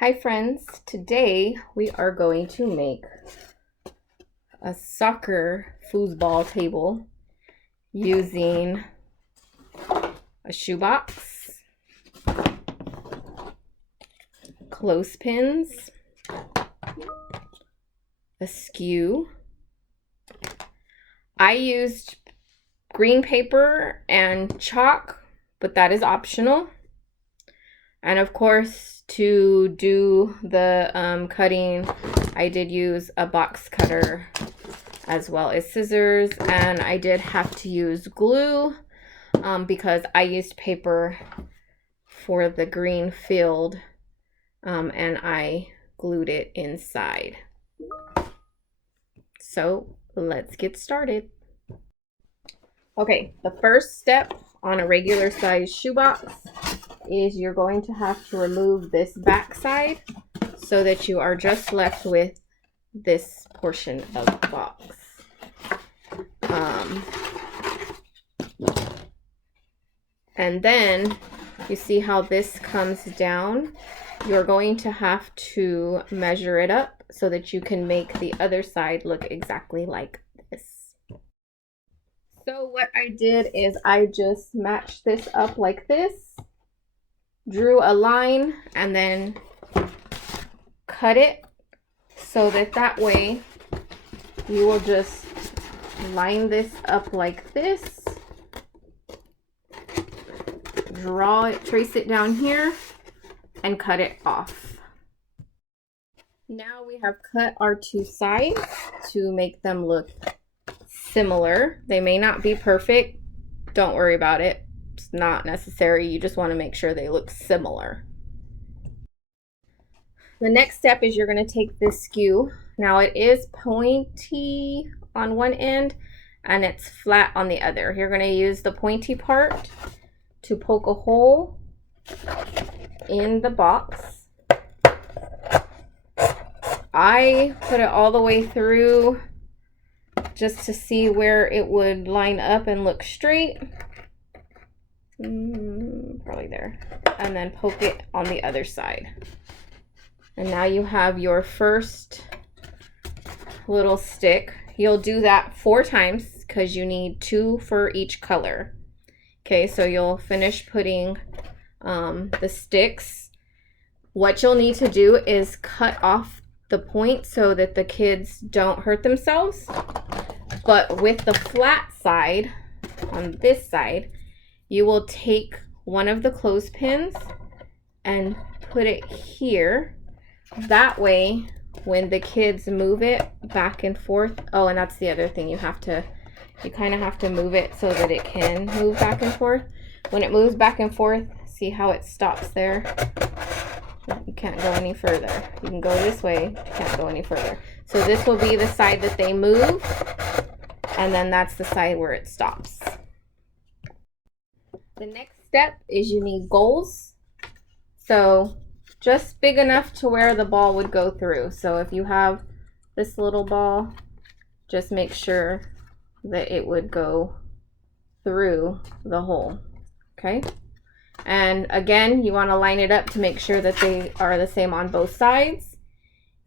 Hi friends, today we are going to make a soccer foosball table using a shoebox, clothespins, a skew. I used green paper and chalk, but that is optional. And of course, to do the cutting, I did use a box cutter as well as scissors, and I did have to use glue because I used paper for the green field and I glued it inside. So let's get started. Okay, the first step on a regular size shoebox is you're going to have to remove this back side so that you are just left with this portion of the box. And then you see how this comes down. You're going to have to measure it up so that you can make the other side look exactly like this. So what I did is I just matched this up like this, drew a line, and then cut it so that way you will just line this up like this, draw it, trace it down here, and cut it off. Now we have cut our two sides to make them look similar. They may not be perfect. Don't worry about it. It's not necessary. You just want to make sure they look similar. The next step is you're going to take this skew. Now it is pointy on one end and it's flat on the other. You're going to use the pointy part to poke a hole in the box. I put it all the way through just to see where it would line up and look straight. Probably there. And then poke it on the other side. And now you have your first little stick. You'll do that 4 times because you need 2 for each color. Okay, so you'll finish putting the sticks. What you'll need to do is cut off the point so that the kids don't hurt themselves. But with the flat side, on this side, you will take one of the clothespins and put it here. That way, when the kids move it back and forth, oh, and that's the other thing, you kind of have to move it so that it can move back and forth. When it moves back and forth, see how it stops there? You can't go any further. You can go this way, you can't go any further. So this will be the side that they move, and then that's the side where it stops. The next step is you need goals. So just big enough to where the ball would go through. So if you have this little ball, just make sure that it would go through the hole, okay? And again, you want to line it up to make sure that they are the same on both sides.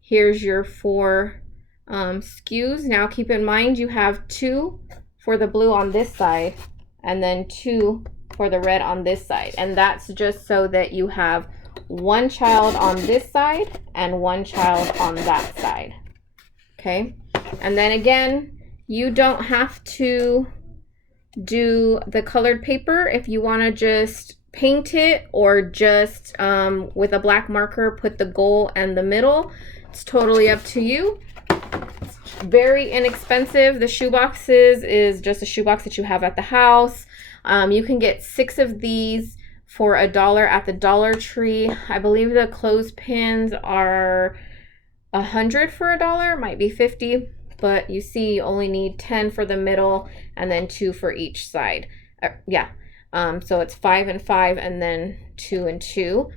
Here's your 4 skews. Now keep in mind you have 2 for the blue on this side and then 2 for the red on this side. And that's just so that you have 1 child on this side and 1 child on that side. Okay? And then again, you don't have to do the colored paper. If you want to just paint it or just with a black marker put the goal and the middle, it's totally up to you. It's very inexpensive. The shoe boxes is just a shoebox that you have at the house. You can get 6 of these for $1 at the Dollar Tree. I believe the clothespins are 100 for $1, might be 50, but you see you only need 10 for the middle and then 2 for each side. So it's 5 and 5 and then 2 and 2.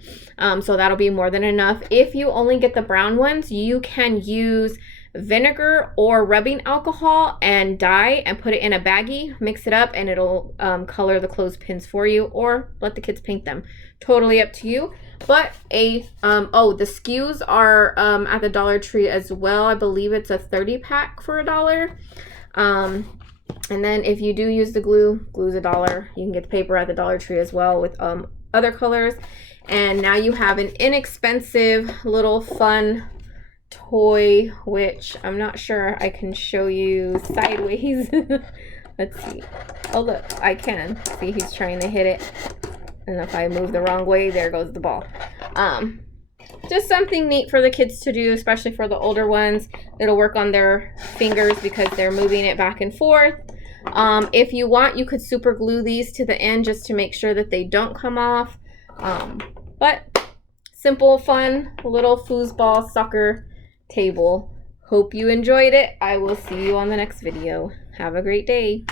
So that'll be more than enough. If you only get the brown ones, you can use vinegar or rubbing alcohol and dye and put it in a baggie, mix it up, and it'll color the clothespins for you, or let the kids paint them. Totally up to you. But the skews are at the Dollar Tree as well. I believe it's a 30 pack for $1. And then if you do use the glue, glue's $1. You can get the paper at the Dollar Tree as well with other colors. And now you have an inexpensive little fun toy, which I'm not sure I can show you sideways. Let's see. Oh look, I can. See, he's trying to hit it. And if I move the wrong way, there goes the ball. Just something neat for the kids to do, especially for the older ones. It'll work on their fingers because they're moving it back and forth. If you want, you could super glue these to the end just to make sure that they don't come off. But simple, fun, little foosball soccer table. Hope you enjoyed it. I will see you on the next video. Have a great day.